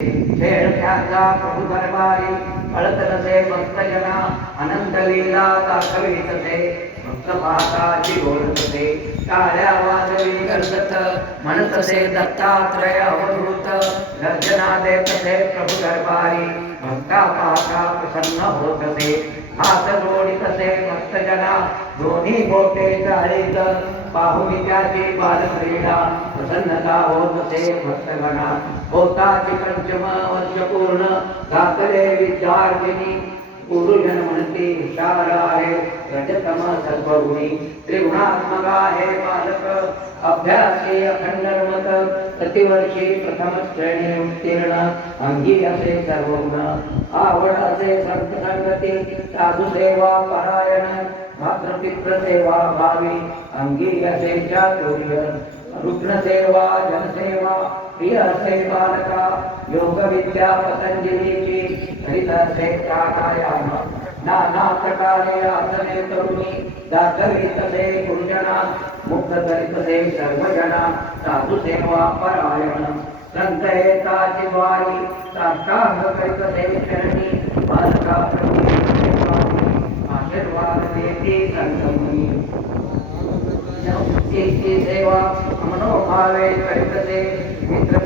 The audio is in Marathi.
खेळ ख्याला प्रभू दरबारी कळत नसे भक्त जना अनंत लीला दाखवित ते भक्त पाहताची बोलते टाळ्या वाजवी गर्जत म्हणतसे दत्तात्रय अवधूत गर्जना देतसे प्रभू दरबारी भक्ता पाहता प्रसन्न होतसे हात जोडितसे भक्त जना दोन्ही बोटे चाळीत पाहुनी त्याची बालक्रीडा प्रसन्नता होतसे भक्तगणा होताची पंचम वर्ष पूर्ण घातले विद्यार्थिनी गुरुजन म्हणते हुशार आहे रजतम सर्वगुणी त्रिगुणात्मक आहे बालक अभ्यासी अखंड मत प्रतिवर्षी प्रथम श्रेणी उत्तीर्ण अंगी असे सर्व गुण आवड असे संत संगती साधू सेवा परायण मातृपितृ सेवा भावी अंगी असे चातुर्य रुग्ण सेवा जनसेवा प्रिय असे बालका योग विद्या पतंजलीची करीत असे प्राणायाम नाना प्रकारे आसने तरुणी दाखवित असे गुरुजना मुक्त करीत असे सर्वजना साधू सेवा परायण संत एकाची द्वारी साष्टांग करीत असे चरणी बालका आशीर्वाद देती संतमुनी सेवा मनोभावे करीत असे मित्र